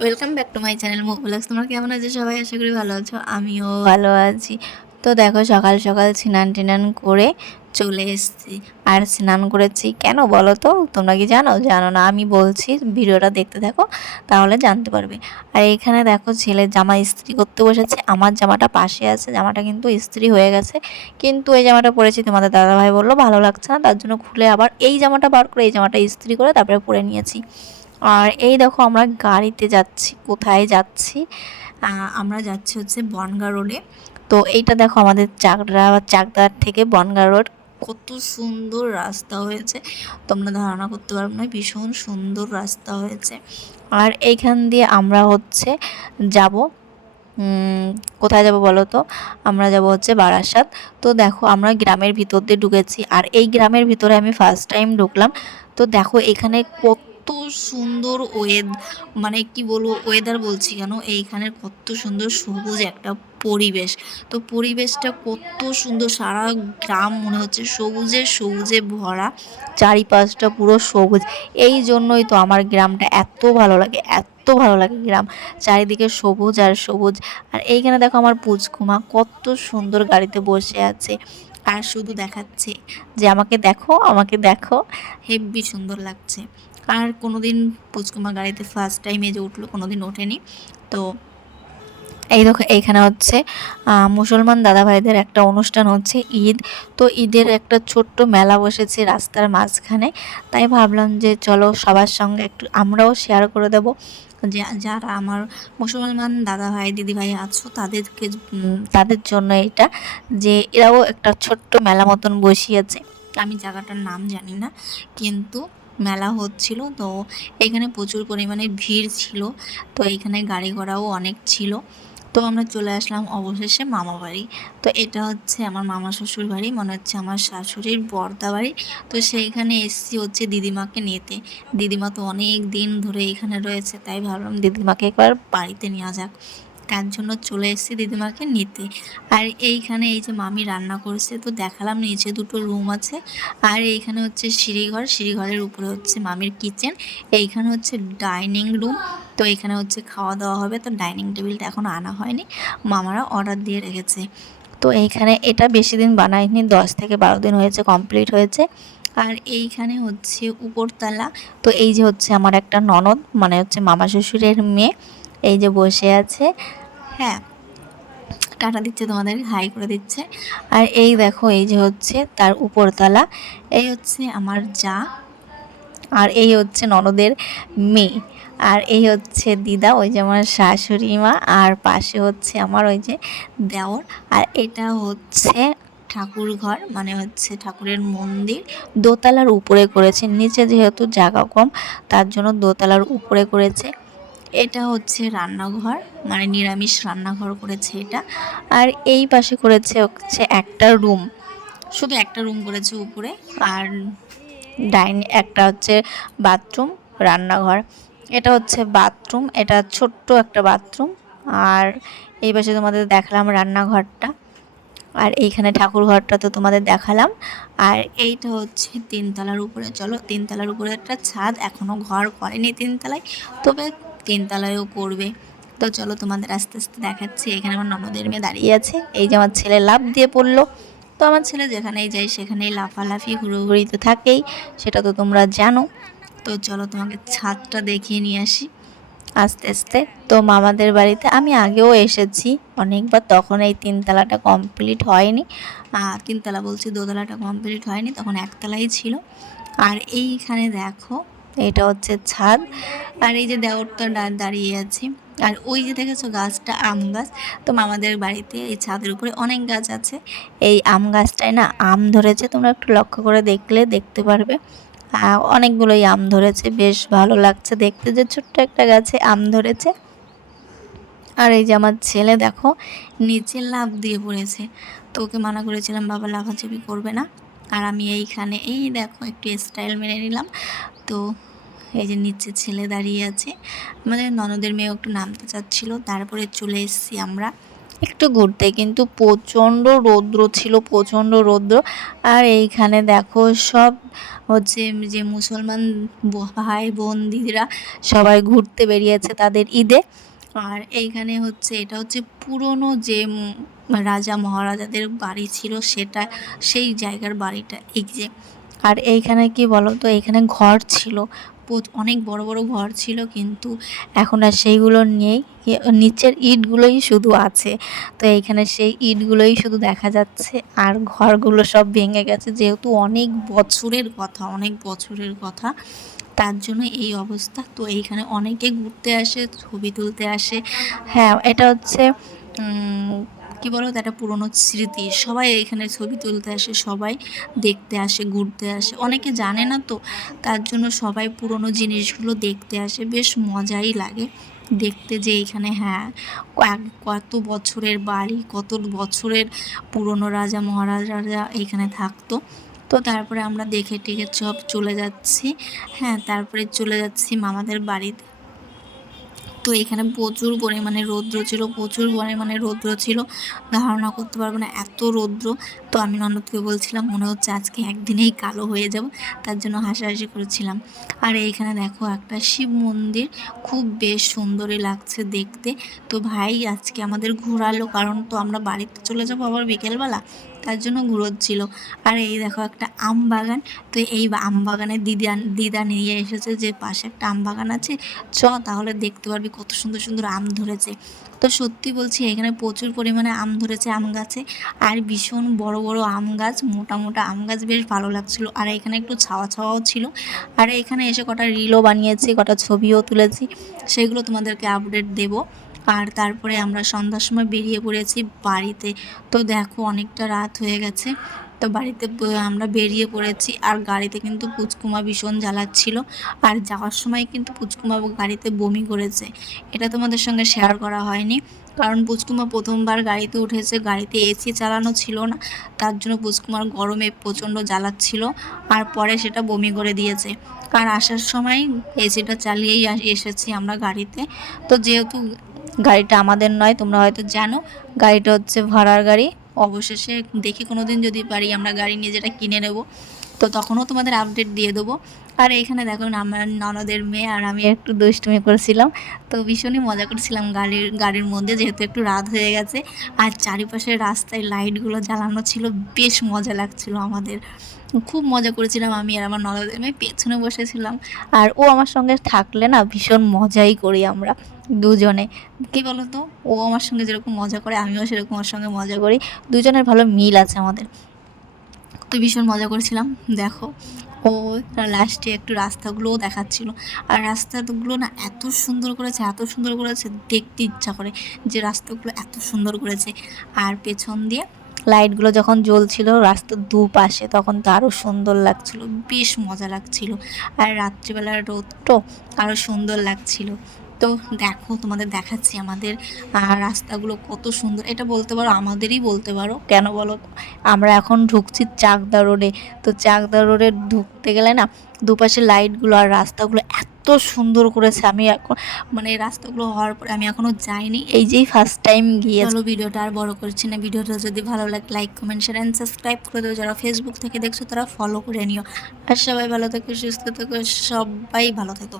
Welcome back to my channel মোবাইলাক্স তোমরা কেমন আছো? সবাই আশা করি ভালো আছো। আমিও ভালো আছি। তো দেখো, সকাল সকাল স্নান টিনান করে চলে এসেছি। আর স্নান করেছি কেন বলো তো? তোমরা কি জানো? জানো না, আমি বলছি, ভিডিওটা দেখতে থাকো, তাহলে জানতে পারবে। আর এখানে দেখো ছেলের জামা ইস্ত্রি করতে বসেছে। আমার জামাটা পাশে আছে, জামাটা কিন্তু ইস্ত্রি হয়ে গেছে। কিন্তু এই জামাটা পরেছি, তোমাদের দাদাভাই বলল, ভালো লাগছে না। তার জন্য খুলে আবার এই জামাটা বার করে, এই জামাটা ইস্ত্রি করে তারপরে পরে নিয়েছি। আর এই দেখো আমরা গাড়িতে যাচ্ছি, কোথায় যাচ্ছি? আমরা যাচ্ছি হচ্ছে বনগা রোডে তো এইটা দেখো আমাদের চাকরা, চাকদার থেকে বনগা রোড কত সুন্দর রাস্তা হয়েছে। তোমরা ধারণা করতে পারবে না, ভীষণ সুন্দর রাস্তা হয়েছে। আর এইখান দিয়ে আমরা হচ্ছে যাব কোথায় যাব বলো তো? আমরা যাব হচ্ছে বারাসাত। তো দেখো আমরা গ্রামের ভিতর দিয়ে ঢুকেছি। আর এই গ্রামের ভিতরে আমি ফার্স্ট টাইম ঢুকলাম। তো দেখো এখানে কত সুন্দর ওয়েদ মানে কি বলব, ওয়েদার বলছি কেন? এইখানের কত সুন্দর সবুজ একটা পরিবেশ। তো পরিবেশটা কত সুন্দর, সারা গ্রাম মনে হচ্ছে সবুজে সবুজে ভরা, চারিপাশটা পুরো সবুজ। এই জন্যই তো আমার গ্রামটা এত ভালো লাগে, এত ভালো লাগে গ্রাম। চারিদিকে সবুজ আর সবুজ। আর এইখানে দেখো আমার পুচকুমা কত সুন্দর গাড়িতে বসে আছে। আর শুধু দেখাচ্ছে যে আমাকে দেখো আমাকে দেখো। হেব্বি সুন্দর লাগছে। আর কোনো দিন পুচকুমা গাড়িতে ফার্স্ট টাইম যে উঠল কোনো দিন ওঠেনি। তো এই দেখো এইখানে হচ্ছে মুসলমান দাদা ভাইদের একটা অনুষ্ঠান হচ্ছে ঈদ। তো ঈদের একটা ছোট্ট মেলা বসেছে রাস্তার মাঝখানে। তাই ভাবলাম যে চলো সবার সঙ্গে একটু আমরাও শেয়ার করে দেব। যে যারা আমার মুসলমান দাদা ভাই দিদি ভাই আছো, তাদেরকে তাদের জন্য এটা। যে এরাও একটা ছোট্ট মেলা মতন বসিয়েছে। আমি জায়গাটার নাম জানি না, কিন্তু মেলা হচ্ছিল। তো এখানে প্রচুর পরিমাণে ভিড় ছিল। তো এইখানে গাড়ি ঘোড়াও অনেক ছিল। তো আমরা চলে আসলাম অবশেষে মামা বাড়ি। তো এটা হচ্ছে আমার মামা শ্বশুর বাড়ি, মনে হচ্ছে আমার শাশুড়ির বর্দা বাড়ি। তো সেইখানে এসছি হচ্ছে দিদিমাকে নিতে। দিদিমা তো অনেক দিন ধরে এখানে রয়েছে, তাই ভাবলাম দিদিমাকে একবার বাড়িতে নেওয়া যাক। তার জন্য চলে এসেছি দিদিমাকে নিতে। আর এইখানে এই যে মামি রান্না করছে, তো দেখালাম নিচে দুটো রুম আছে। আর এইখানে হচ্ছে সিঁড়িঘর, সিঁড়িঘরের উপরে হচ্ছে মামির কিচেন। এইখানে হচ্ছে ডাইনিং রুম, তো এখানে হচ্ছে খাওয়া দাওয়া হবে। তো ডাইনিং টেবিলটা এখনও আনা হয়নি, মামারা অর্ডার দিয়ে রেখেছে। তো এইখানে এটা বেশি দিন বানায়নি, দশ থেকে বারো দিন হয়েছে, কমপ্লিট হয়েছে। আর এইখানে হচ্ছে উপরতলা, তো এই যে হচ্ছে আমার একটা ননদ মানে হচ্ছে মামা শ্বশুরের মেয়ে। এই যে বসে আছে। হ্যাঁ। টাটা দিচ্ছে তোমাদের হাই করে দিচ্ছে। আর এই দেখো এই যে হচ্ছে তার উপরতলা। এই হচ্ছে আমার যা। আর এই হচ্ছে ননদের মেয়ে। আর এই হচ্ছে দিদা ওই যে আমার শাশুড়ি মা। আর পাশে হচ্ছে আমার ওই যে দেওর। আর এটা হচ্ছে ঠাকুর ঘর মানে হচ্ছে ঠাকুরের মন্দির। দোতলার উপরে করেছে। নিচে যেহেতু জায়গা কম তার জন্য দোতলার উপরে করেছে। এটা হচ্ছে রান্নাঘর মানে নিরামিষ রান্নাঘর করেছে এটা। আর এই পাশে করেছে হচ্ছে একটা রুম, শুধু একটা রুম করেছে উপরে। আর ডাইন, একটা হচ্ছে বাথরুম, রান্নাঘর। এটা হচ্ছে বাথরুম, এটা ছোট্ট একটা বাথরুম। আর এই পাশে তোমাদের দেখালাম রান্নাঘরটা। আর এইখানে ঠাকুর ঘরটা তো তোমাদের দেখালাম। আর এইটা হচ্ছে তিনতলার উপরে। চলো তিনতলার উপরে একটা ছাদ এখনও ঘর করেনি তিনতলায়। তবে তিনতলায়ও করবে। তো চলো তোমাদের আস্তে আস্তে দেখাচ্ছি, এখানে আমার ননদের মেয়ে দাঁড়িয়ে আছে। এই যে আমার ছেলে লাভ দিয়ে পড়ল। তো আমার ছেলে যেখানেই যায় সেখানেই লাফালাফি, হুড়োহুড়ি তো থাকেই, সেটা তো তোমরা জানো। তো চলো তোমাকে ছাদটা দেখিয়ে নিয়ে আসি। আস্তে আস্তে, তো মামাদের বাড়িতে আমি আগেও এসেছি, অনেকবার, তখন এই তিনতলাটা কমপ্লিট হয়নি। আর তিনতলা বলছি, দোতলাটা কমপ্লিট হয়নি, তখন একতলাই ছিল। আর এইখানে দেখো এটা হচ্ছে ছাদ। আর এই যে দেওরটা দাঁড়িয়ে আছে। আর ওই যে দেখেছ গাছটা, আম গাছ? তো মামাদের বাড়িতে এই ছাদের উপরে অনেক গাছ আছে। এই আম গাছটায় না আম ধরেছে, তোমরা একটু লক্ষ্য করে দেখলে দেখতে পারবে। অনেকগুলোই আম ধরেছে, বেশ ভালো লাগছে দেখতে যে ছোট্ট একটা গাছে আম ধরেছে। আর এই যে আমার ছেলে দেখো, নিচে লাফ দিয়ে পড়েছে। তো ওকে মানা করেছিলাম, বাবা লাফাচাপি করবে না। আর আমি এইখানে, এই দেখো একটু স্টাইল মেরে নিলাম। তো এই যে নিচে ছেলে দাঁড়িয়ে আছে। আমাদের ননদের মেয়ে একটু নামতে চাচ্ছিল, তারপরে চলে এসেছি আমরা। একটু ঘুরতে, কিন্তু প্রচণ্ড রৌদ্র ছিল, প্রচণ্ড রৌদ্র। আর এইখানে দেখো সব হচ্ছে যে মুসলমান ভাই বোন দিদিরা সবাই ঘুরতে বেরিয়েছে তাদের ঈদে। আর এইখানে হচ্ছে, এটা হচ্ছে পুরনো যে রাজা মহারাজাদের বাড়ি ছিল, সেটা, সেই জায়গার বাড়িটা, এই যে আর এইখানে কি বলো তো এইখানে ঘর ছিল। অনেক বড় বড় ঘর ছিল কিন্তু এখন আর সেইগুলো নেই। নিচের ইটগুলোই শুধু আছে। তো এইখানে সেই ইটগুলোই শুধু দেখা যাচ্ছে। আর ঘরগুলো সব ভেঙে গেছে যেহেতু অনেক বছরের কথা, অনেক বছরের কথা। তার জন্য এই অবস্থা। তো এইখানে অনেকে ঘুরতে আসে, ছবি তুলতে আসে। হ্যাঁ এটা হচ্ছে কি বলো তো, একটা পুরনো স্মৃতি। সবাই এখানে ছবি তুলতে আসে, সবাই দেখতে আসে, ঘুরতে আসে। অনেকে জানে না তো, তার জন্য সবাই পুরনো জিনিসগুলো দেখতে আসে। বেশ মজাই লাগে দেখতে যে এখানে হ্যাঁ কত বছরের বাড়ি, কত বছরের পুরনো রাজা, মহারাজারা এখানে থাকতো। তো তারপরে আমরা দেখে টেকে সব চলে যাচ্ছি। হ্যাঁ তারপরে চলে যাচ্ছি মামাদের বাড়িতে। তো এখানে প্রচুর পরিমাণে রৌদ্র ছিল, প্রচুর পরিমাণে রৌদ্র ছিল। ধারণা করতে পারব না, এত রৌদ্র। তো আমি ননদকে বলছিলাম, মনে হচ্ছে আজকে একদিনেই কালো হয়ে যাব, তার জন্য হাসাহাসি করেছিলাম। আর এইখানে দেখো একটা শিব মন্দির, খুব বেশ সুন্দরই লাগছে দেখতে। তো ভাই, আজকে আমাদের ঘোরালো, কারণ তো আমরা বাড়িতে চলে যাব আবার বিকেলবেলা। তার জন্য ঘুরোচ্ছিল। আর এই দেখো একটা আম বাগান। তো এই আম বাগানে দিদা দিদা নিয়ে এসেছে যে পাশে একটা আম বাগান আছে। চ, তাহলে দেখতে পারবি কত সুন্দর সুন্দর আম ধরেছে। তো সত্যি বলছি, এখানে প্রচুর পরিমাণে আম ধরেছে আম গাছে। আর ভীষণ বড় বড় আম গাছ, মোটা মোটা আম গাছ বেশ ভালো লাগছিল। আর এখানে একটু ছাওয়া ছাওয়াও ছিল। আর এখানে এসে কটা রিলও বানিয়েছি, কটা ছবিও তুলেছি। সেগুলো তোমাদেরকে আপডেট দেবো। আর তারপরে আমরা সন্ধ্যার সময় বেরিয়ে পড়েছি বাড়িতে। তো দেখো অনেকটা রাত হয়ে গেছে। তো বাড়িতে আমরা বেরিয়ে পড়েছি আর গাড়িতে কিন্তু পুচকুমা ভীষণ জ্বালাচ্ছিল। আর যাওয়ার সময় কিন্তু পুচকুমা গাড়িতে বমি করেছে। এটা তোমাদের সঙ্গে শেয়ার করা হয়নি। কারণ পুচকুমা প্রথমবার গাড়িতে উঠেছে, গাড়িতে এসি চালানো ছিল না। তার জন্য পুচকুমার গরমে প্রচণ্ড জ্বালাচ্ছিল আর পরে সেটা বমি করে দিয়েছে। আর আসার সময় এসিটা চালিয়েই এসেছি আমরা গাড়িতে। তো যেহেতু গাড়িটা আমাদের নয়, তোমরা হয়তো জানো। গাড়িটা হচ্ছে ভাড়ার গাড়ি। অবশেষে দেখি কোনো দিন যদি পারি আমরা গাড়ি নিয়ে যেটা কিনে নেব। তো তখনও তোমাদের আপডেট দিয়ে দেবো। আর এইখানে দেখো আমার ননদের মেয়ে আর আমি একটু দুষ্টুমি করেছিলাম। তো ভীষণই মজা করছিলাম গাড়ির গাড়ির মধ্যে, যেহেতু একটু রাত হয়ে গেছে। আর চারিপাশের রাস্তায় লাইটগুলো জ্বালানো ছিল, বেশ মজা লাগছিল আমাদের। খুব মজা করেছিলাম আমি আর আমার ননদের মেয়ে, পেছনে বসেছিলাম। আর ও আমার সঙ্গে থাকলে না ভীষণ মজাই করি আমরা। দুজনে। কী বলো তো ও আমার সঙ্গে যেরকম মজা করে, আমিও সেরকম ওর সঙ্গে মজা করি। দুজনের ভালো মিল আছে আমাদের। তো ভীষণ মজা করেছিলাম, দেখো। ও লাস্টে একটু রাস্তাগুলোও দেখাচ্ছিল। আর রাস্তাগুলো না এত সুন্দর করেছে, এত সুন্দর করেছে, দেখতে ইচ্ছা করে যে রাস্তাগুলো এত সুন্দর করেছে। আর পেছন দিয়ে লাইটগুলো যখন জ্বলছিল রাস্তার দুপাশে, তখন তো আরও সুন্দর লাগছিল, বেশ মজা লাগছিল। আর রাত্রিবেলার রোদটাও আরও সুন্দর লাগছিল। তো দেখো, তোমাদের দেখাচ্ছি আমাদের রাস্তাগুলো কত সুন্দর। এটা বলতে পারো, আমাদেরই বলতে পারো। কেন বলো? আমরা এখন ঢুকছি চাকদা রোডে। তো চাকদা রোডে ঢুকতে গেলে না, দুপাশে লাইটগুলো আর রাস্তাগুলো এত সুন্দর করেছে। আমি এখন মানে রাস্তাগুলো হওয়ার পরে আমি এখনও যাইনি। এই যেই ফার্স্ট টাইম গিয়ে চলো ভিডিওটা আর বড় করছি না। ভিডিওটা যদি ভালো লাগে like comment share and subscribe করে দেবো যারা ফেসবুক থেকে দেখছ, তারা ফলো করে নিও। আর সবাই ভালো থেকো, সুস্থ থেকো, সবাই ভালো থেকো।